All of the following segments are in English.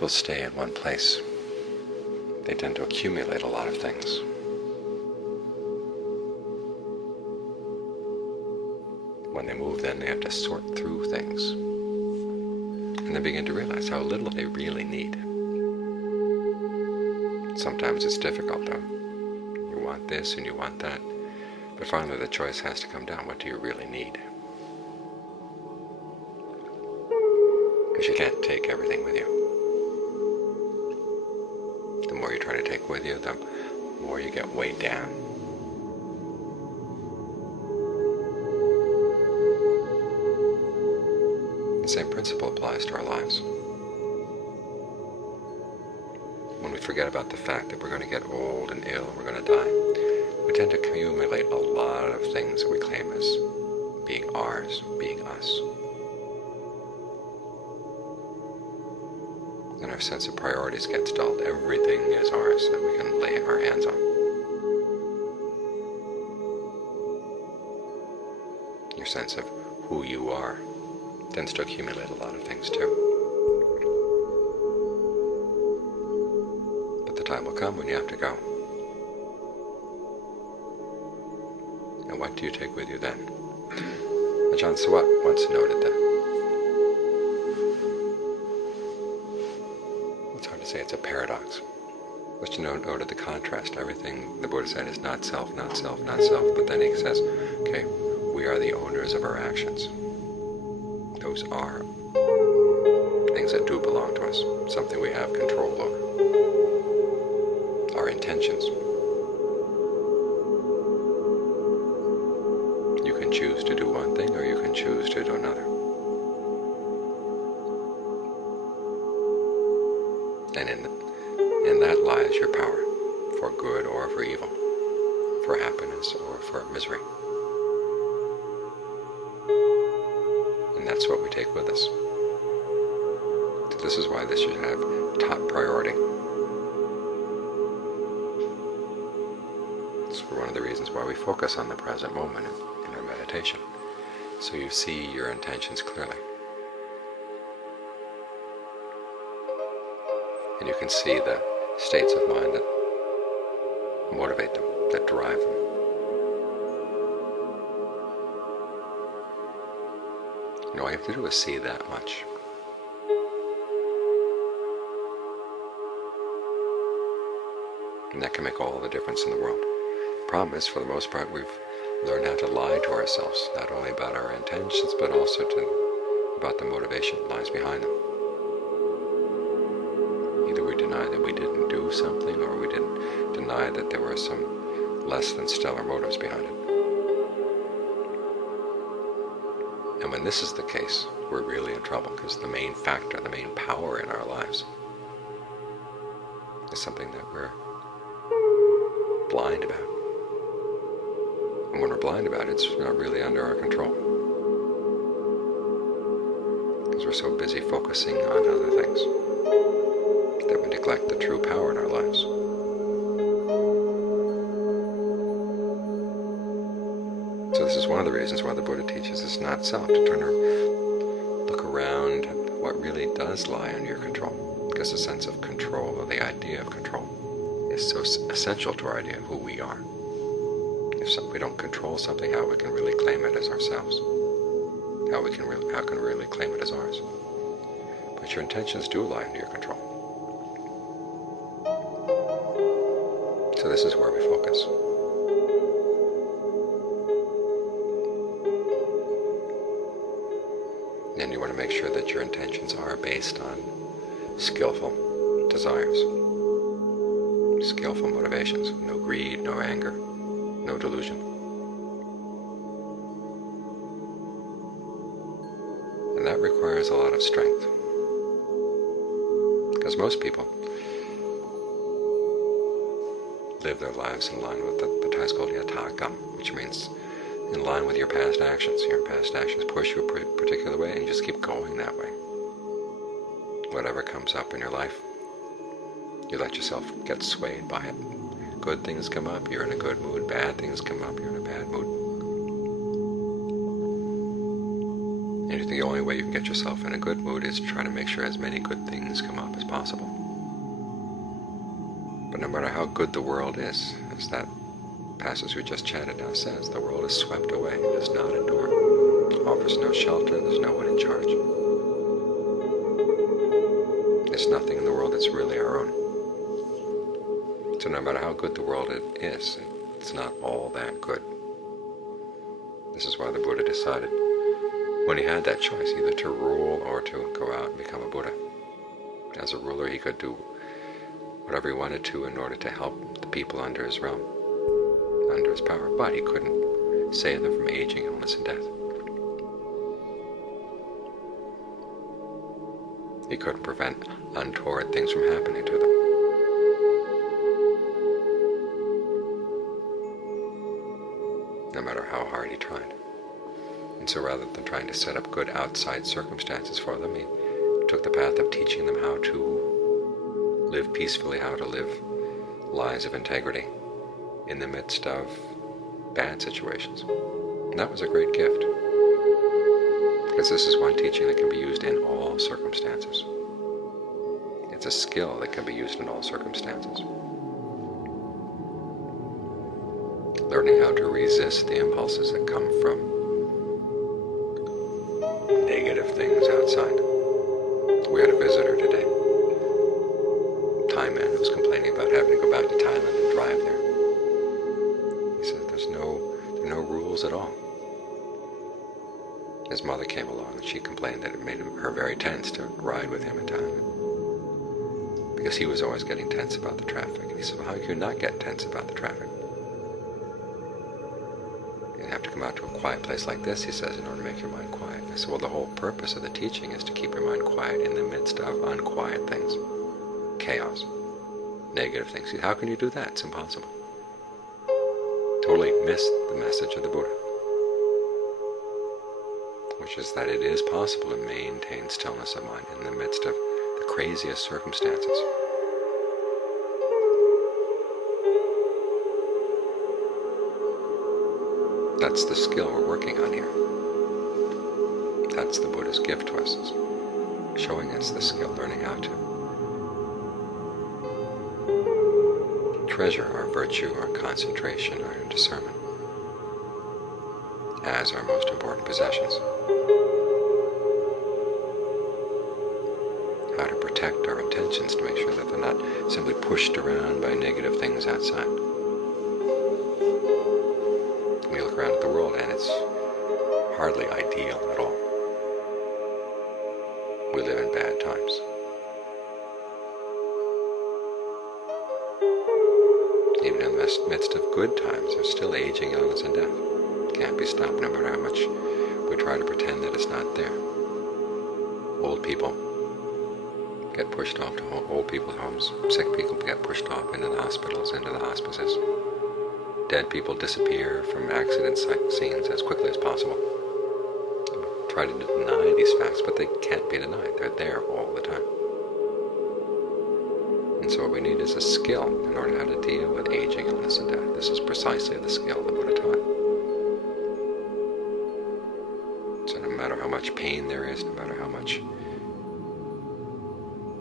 people stay in one place, they tend to accumulate a lot of things. When they move, then they have to sort through things. And they begin to realize how little they really need. Sometimes it's difficult though. You want this and you want that. But finally the choice has to come down. What do you really need? Because you can't take everything with you. The more you try to take with you, the more you get weighed down. The same principle applies to our lives. When we forget about the fact that we're going to get old and ill, we're going to die, we tend to accumulate a lot of things that we claim as being ours, being us. And our sense of priorities gets dulled. Everything is ours that we can lay our hands on. Your sense of who you are tends to accumulate a lot of things too. But the time will come when you have to go. And what do you take with you then? Ajahn Sawat once noted that. It's hard to say, it's a paradox. Which noted the contrast. Everything the Buddha said is not self, not self, not self. But then he says, okay, we are the owners of our actions. Those are things that do belong to us, something we have control over. Our intentions. You can choose to do one thing or you can choose to do another. And in that lies your power, for good or for evil, for happiness or for misery. And that's what we take with us. So this is why this should have top priority. It's one of the reasons why we focus on the present moment in our meditation, so you see your intentions clearly. And you can see the states of mind that motivate them, that drive them. And all you have to do is see that much. And that can make all the difference in the world. The problem is, for the most part, we've learned how to lie to ourselves, not only about our intentions, but also about the motivation that lies behind them. Either we deny that we didn't do something, or we didn't deny that there were some less than stellar motives behind it. And when this is the case, we're really in trouble, because the main factor, the main power in our lives is something that we're blind about. And when we're blind about it, it's not really under our control, because we're so busy focusing on other things that we neglect the true power in our lives. So this is one of the reasons why the Buddha teaches us not self, to look around at what really does lie under your control, because the sense of control, or the idea of control, is so essential to our idea of who we are. If we don't control something, how we can really claim it as ourselves? How can we really claim it as ours? But your intentions do lie under your control. So this is where we focus. And you want to make sure that your intentions are based on skillful desires, skillful motivations, no greed, no anger, no delusion. And that requires a lot of strength, because most people live their lives in line with the Buddha is called yathagam, which means in line with your past actions. Your past actions push you a particular way, and you just keep going that way. Whatever comes up in your life, you let yourself get swayed by it. Good things come up, you're in a good mood. Bad things come up, you're in a bad mood. And the only way you can get yourself in a good mood is to try to make sure as many good things come up as possible. But no matter how good the world is, as that passage we just chatted now says, the world is swept away, does not endure, offers no shelter, there's no one in charge. There's nothing in the world that's really our own. So no matter how good the world is, it's not all that good. This is why the Buddha decided, when he had that choice, either to rule or to go out and become a Buddha. As a ruler, he could do whatever he wanted to in order to help the people under his realm, under his power, but he couldn't save them from aging, illness, and death. He couldn't prevent untoward things from happening to them. No matter how hard he tried. And so rather than trying to set up good outside circumstances for them, he took the path of teaching them how to live peacefully, how to live lives of integrity in the midst of bad situations. And that was a great gift, because this is one teaching that can be used in all circumstances. It's a skill that can be used in all circumstances. Learning how to resist the impulses that come from negative things outside. We had a visitor today, Thai man, who was complaining about having to go back to Thailand and drive there. He said there are no rules at all. His mother came along and she complained that it made her very tense to ride with him in Thailand, because he was always getting tense about the traffic. And he said, well, how can you not get tense about the traffic? You have to come out to a quiet place like this, he says, in order to make your mind quiet. I said, well, the whole purpose of the teaching is to keep your mind quiet in the midst of unquiet things, chaos, negative things. How can you do that? It's impossible. Totally missed the message of the Buddha, which is that it is possible to maintain stillness of mind in the midst of the craziest circumstances. That's the skill we're working on here. That's the Buddha's gift to us, is showing us the skill, learning how to treasure our virtue, our concentration, our discernment as our most important possessions. How to protect our intentions to make sure that they're not simply pushed around by negative things outside. We look around at the world and it's hardly ideal at all. We live in bad times. Even in the midst of good times, there's still aging, illness, and death. It can't be stopped no matter how much we try to pretend that it's not there. Old people get pushed off to old people's homes. Sick people get pushed off into the hospitals, into the hospices. Dead people disappear from accident scenes as quickly as possible. Try to deny these facts, but they can't be denied. They're there all the time. And so what we need is a skill in order how to deal with aging, illness, and death. This is precisely the skill the Buddha taught. So no matter how much pain there is, no matter how much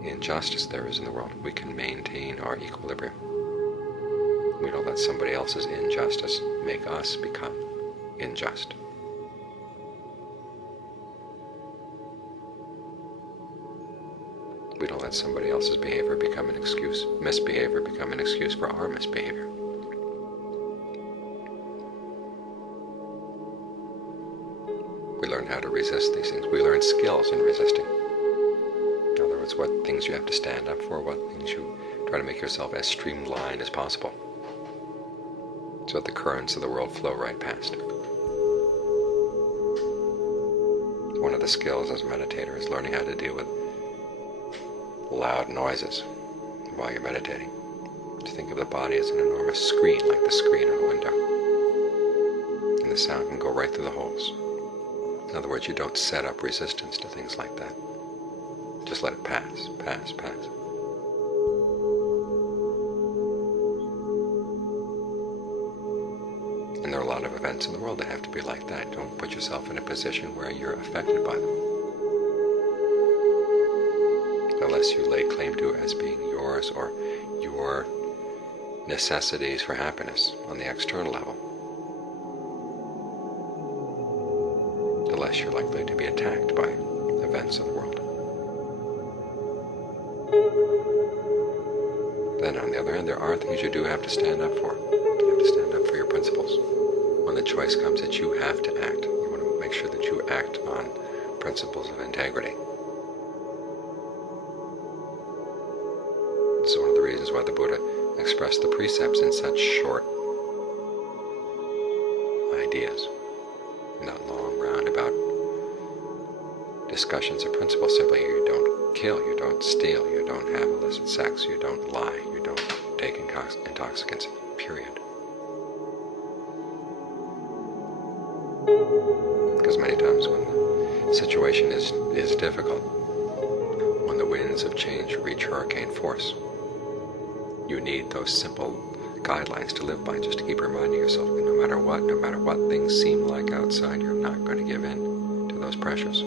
injustice there is in the world, we can maintain our equilibrium. We don't let somebody else's injustice make us become unjust. We don't let somebody else's behavior become an excuse, misbehavior become an excuse for our misbehavior. We learn how to resist these things. We learn skills in resisting. In other words, what things you have to stand up for, what things you try to make yourself as streamlined as possible, so that the currents of the world flow right past. One of the skills as a meditator is learning how to deal with loud noises while you're meditating. To think of the body as an enormous screen, like the screen on a window. And the sound can go right through the holes. In other words, you don't set up resistance to things like that. Just let it pass, pass, pass. And there are a lot of events in the world that have to be like that. Don't put yourself in a position where you're affected by them, unless you lay claim to it as being yours or your necessities for happiness on the external level. The less you're likely to be attacked by events in the world. Then on the other hand, there are things you do have to stand up for. You have to stand up for your principles. When the choice comes that you have to act, you want to make sure that you act on principles of integrity. This is one of the reasons why the Buddha expressed the precepts in such short ideas, not long roundabout discussions of principles. Simply, you don't kill, you don't steal, you don't have illicit sex, you don't lie, you don't take intoxicants, period. Because many times when the situation is difficult, when the winds of change reach hurricane force, you need those simple guidelines to live by, just to keep reminding yourself that no matter what things seem like outside, you're not going to give in to those pressures.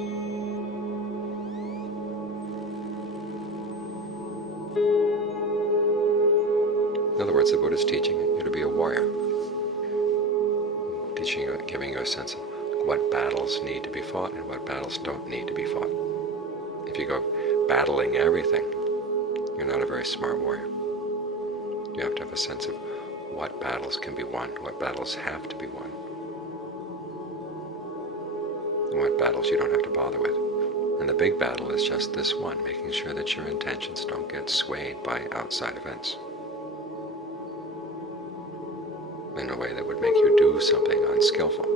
In other words, the Buddha is teaching you to be a warrior, teaching you, giving you a sense of what battles need to be fought and what battles don't need to be fought. If you go battling everything, you're not a very smart warrior. You have to have a sense of what battles can be won, what battles have to be won, and what battles you don't have to bother with. And the big battle is just this one, making sure that your intentions don't get swayed by outside events in a way that would make you do something unskillful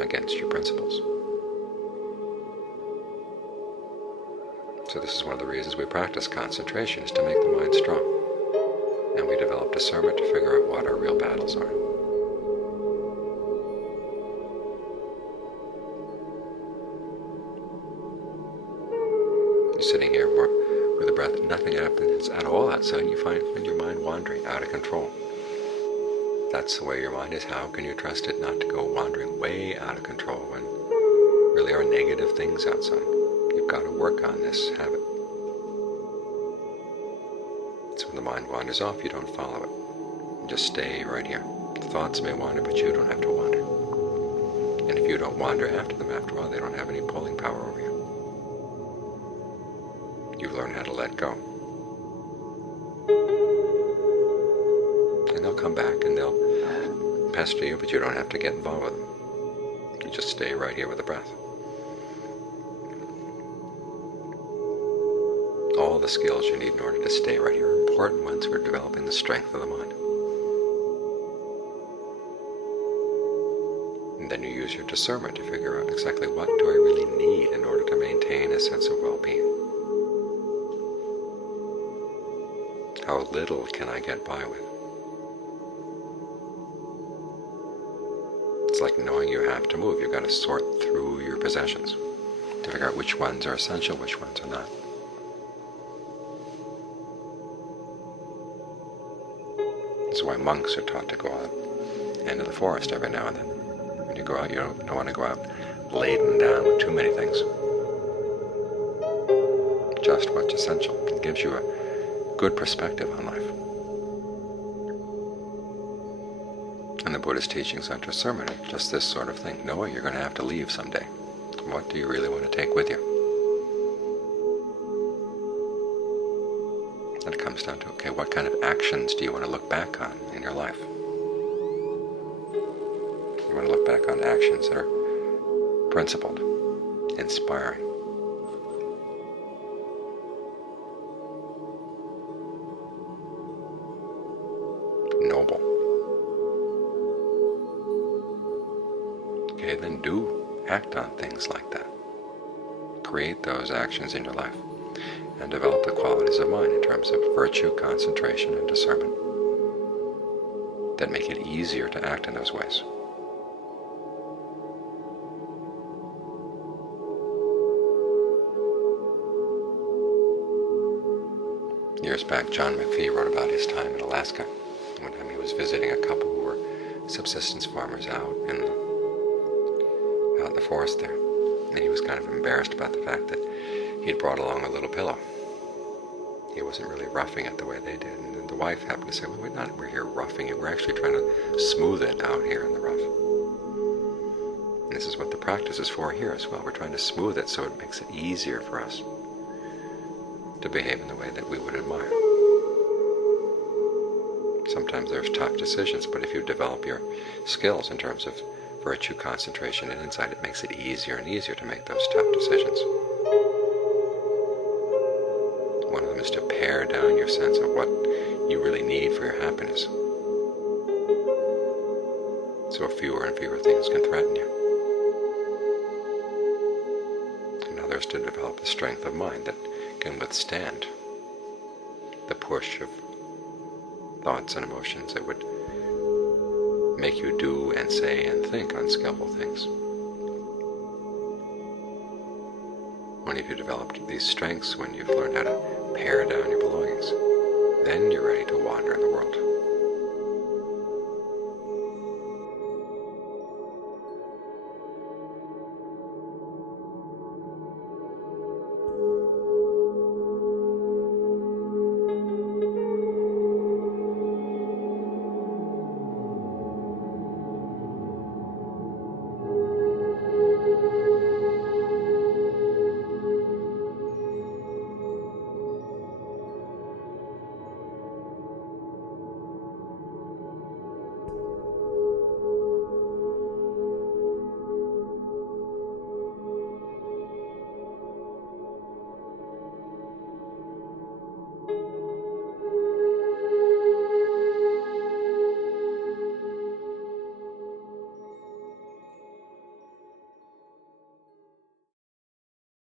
against your principles. So this is one of the reasons we practice concentration, is to make the mind strong. And we develop discernment to figure out what our real battles are. You're sitting here with the breath, nothing happens at all outside, you find your mind wandering out of control. That's the way your mind is. How can you trust it not to go wandering way out of control when really are negative things outside? You've got to work on this habit. So when the mind wanders off, you don't follow it. You just stay right here. The thoughts may wander, but you don't have to wander. And if you don't wander after them, after a while, they don't have any pulling power over you. You've learned how to let go. And they'll come back and they'll pester you, but you don't have to get involved with them. You just stay right here with the breath. All the skills you need in order to stay right here are important ones for developing the strength of the mind. And then you use your discernment to figure out exactly what do I really need in order to maintain a sense of well-being. How little can I get by with? It's like knowing you have to move. You've got to sort through your possessions to figure out which ones are essential, which ones are not. This is why monks are taught to go out into the forest every now and then. When you go out, you don't want to go out laden down with too many things. Just what's essential. It gives you a good perspective on life. And the Buddha's teachings on discernment are just this sort of thing, knowing you're going to have to leave someday. What do you really want to take with you? And it comes down to, okay, what kind of actions do you want to look back on in your life? You want to look back on actions that are principled, inspiring, noble. Okay, then act on things like that. Create those actions in your life and develop the qualities of mind in terms of virtue, concentration, and discernment that make it easier to act in those ways. Years back, John McPhee wrote about his time in Alaska. One time he was visiting a couple who were subsistence farmers out in the forest there, and he was kind of embarrassed about the fact that he'd brought along a little pillow. He wasn't really roughing it the way they did, and the wife happened to say, "Well, we're here roughing it. We're actually trying to smooth it out here in the rough." And this is what the practice is for here as well. We're trying to smooth it so it makes it easier for us to behave in the way that we would admire. Sometimes there's tough decisions, but if you develop your skills in terms of virtue, concentration, and insight, it makes it easier and easier to make those tough decisions. One of them is to pare down your sense of what you really need for your happiness, so fewer and fewer things can threaten you. And others to develop a strength of mind that can withstand the push of thoughts and emotions that would make you do and say and think unskillful things. When you've developed these strengths, when you've learned how to pare down your belongings, then you're ready to wander in the world.